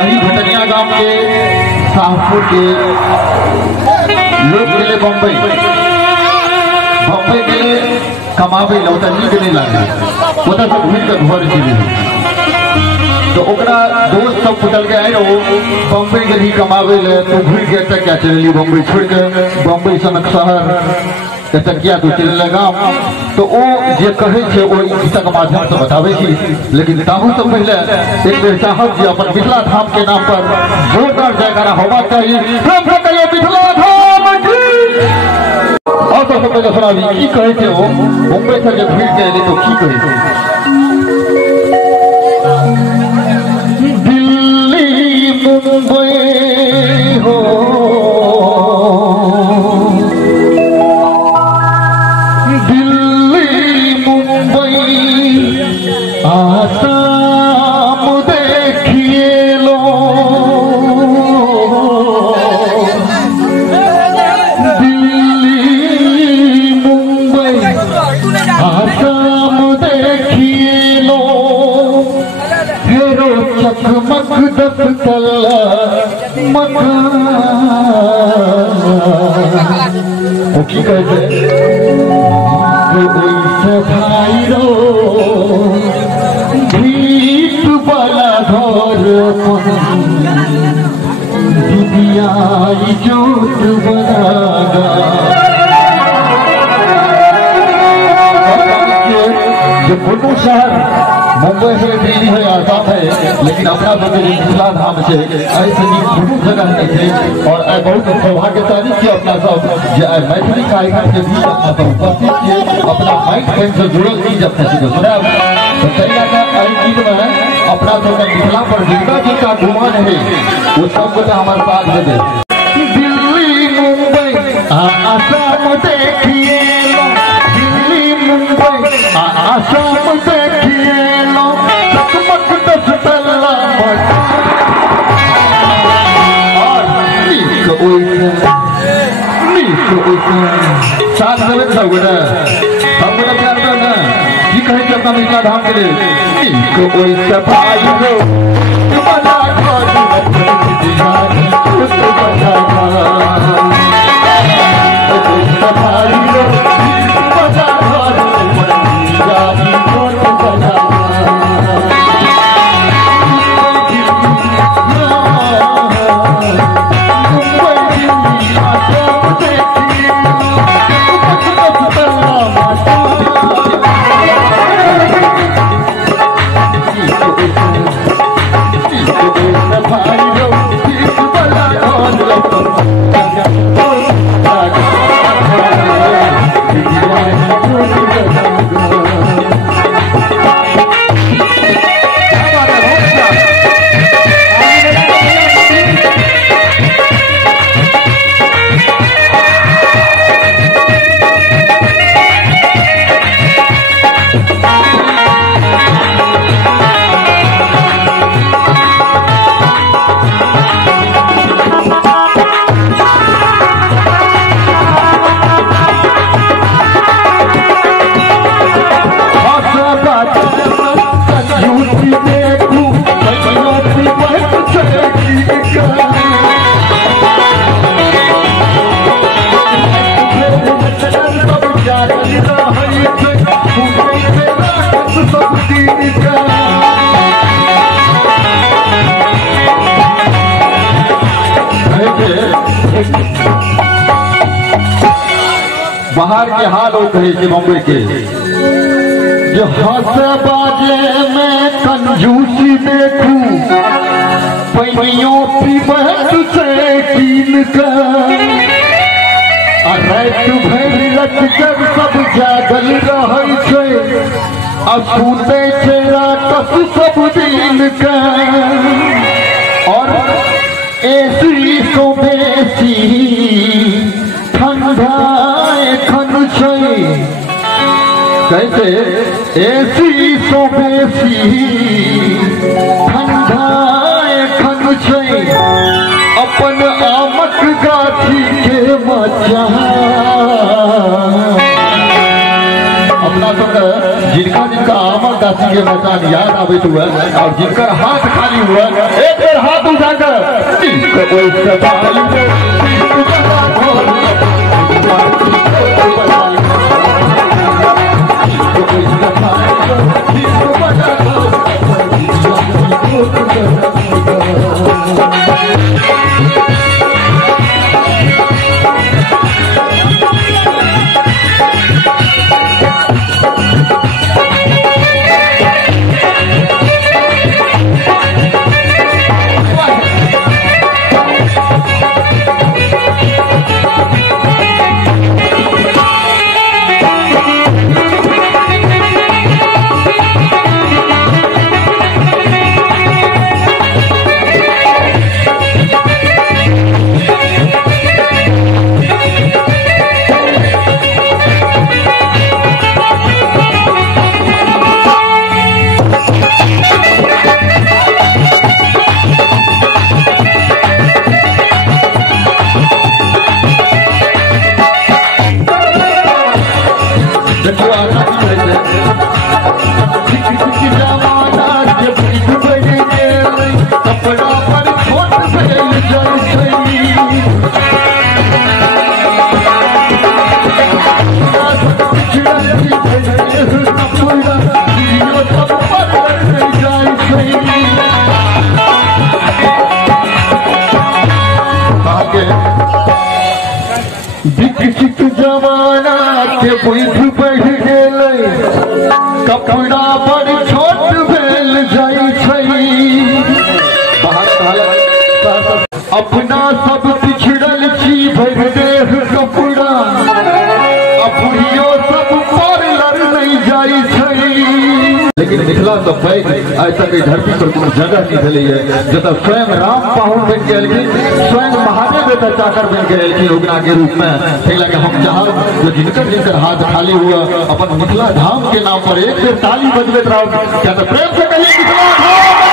अही भटनिया गांव के शाहपुर के लोग गए बम्बई के लिए कमावे ला नीक नहीं लगे से घूम के घर चले तो दोस्त सब फुटल के आए वो बम्बई के भी कमावे ले तो घूम के क्या चली बम्बई छोड़ के बम्बई सनक शहर क्या तो चले लगा तो वो जे कहे छे वो गीतक माध्यम से बतावे छी लेकिन ताहू तो पहले एक बेर चाहब जे अपन मिथिला धाम के नाम पर जोरदार जयकारा होना चाहिए मिथिला धाम की। और सबसे पहले सुनाबी की कहे छे वो मुंबई से जब भीड़ के तो की कहे छे दिल्ली मुंबई हो आसाम देखिए लो दिल्ली मुंबई आसाम देखिए लो हेरो चकमक 10 तल्ला मकान वो की कहते भाई रो भीत वाला घर दुनिया जोत बनागा जो पुणे शहर मुंबई से दिल्ली है आसाम है लेकिन अपना मिथिला धाम से ऐसे दोनों जगह नहीं थे और बहुत सौभाग्यशाली किया अपना सब मैथिली कार्यक्रम के बीच अपना सब उपस्थित किए अपना माइक फ्रेंड से जुड़ल चीज अपने सुना तो कहीं गीत में अपना सब मिथिला पर दुर्गा जी का गुमान है वो सब कुछ हमारे साथ दे दे दिल्ली मुंबई आसाम देखिए दिल्ली मुंबई आसाम देखिए चकमक 10 तल्ला और साथ में सब गोटा प्यार ना की कहे अपना मिथिला धाम के लिए बाहर के हाल हो गए थे बम्बई के जो हंस बाजे में कंजूसी देखूं पैयों की बहत से कीन कर रात भर लग कर सब जागल रहे छे सुते छे रात सब दिन का और ऐसी सो बेसी ठंडा एखन छे कैसे ऐसी सो बेसी ठंडा एखन छे अपन आमक गाछी के मचा अपना सब जिनका जिनका आमर दासी के मकान याद आवे हुआ और जिनकर हाथ खाली हुआ एक बार हाथ उठाकर कोई सवाल विकसित जमाना के बुझ बढ़ गेलै कपड़ा बड़ छोट भेल जाइ छै अपना सब पिछड़ल छी भरि देह कपड़ा बुढ़ियो सब पार्लर नहीं जाइ छै लेकिन मिथिला तो पैघ आज तक धरती पर कोनो जगह नहीं भेलै है जतऽ स्वयं राम पाहुन बन के एलखिन स्वयं महादेव एतऽ चाकर बन के एलखिन उगना के रूप में ताहि लए हम चाहब जो जिनकर जिनकर हाथ खाली हुआ अपन मिथिला धाम के नाम पर एक बेर ताली बजबैत रहब क्या तो प्रेम से कहिए मिथिला धाम।